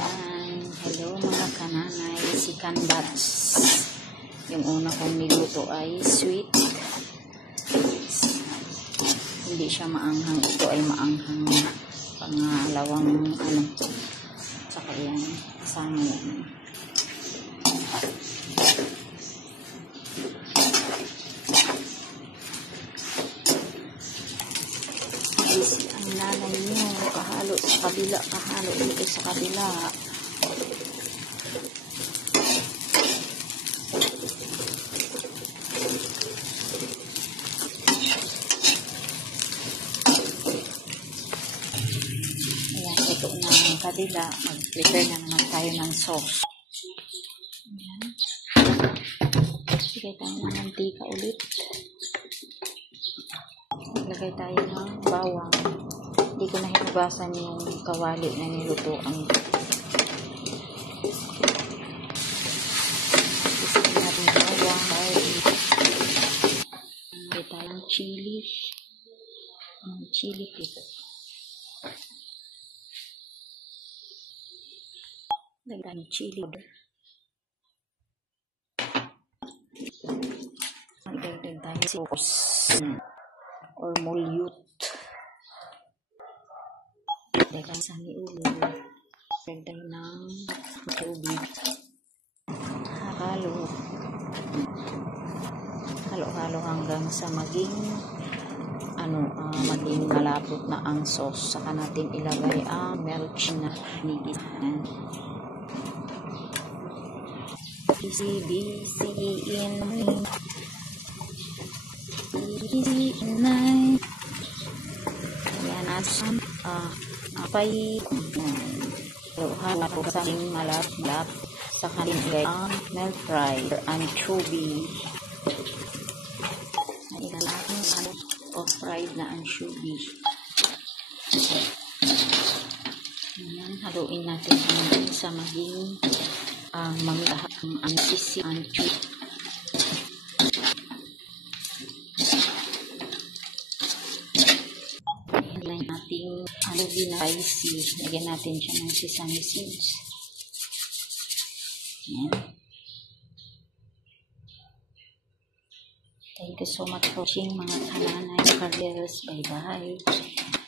Ayan. Hello mga kananay, si Canbats. Yung una kong niluto ay sweet. Hindi siya maanghang. Ito ay maanghang. Pangalawang saka yan. Kasama yan. Busy ang nanay niyo. Kahalo sa kabila. Kahalo dito sa kabila. Ito na ang kabila. Mag-prepare na naman tayo ng sauce. Ayan. Lagay tayo ng mantika ulit. Maglagay tayo ng bawang. Hindi ko na hinugasan yung kawali na nilutoan. Isipin natin yung bawang. Lagay tayo ng chili. Chili pito. Lagay tayo ng chili powder. Lagay tayo ng sauce or molute. Lagay tayo sa ulo. Lagay tayo ng tubig. Halo hanggang sa maging maging malapot na ang sauce. Saka natin ilagay ang milk na hinigisan. Busy in night. Ayan, asam apay halo sa malap sa kanin ilagay ang milk fry anchovy. Ilagay natin fried na anchovy. Ayan, haluin natin hanggang sa maging mamilahap ang sisi anchovy. Lagyan natin anchovy na spicy. Lagyan natin siya ng sesame seeds. Ayan. Thank you so much for watching mga kananay. Bye bye.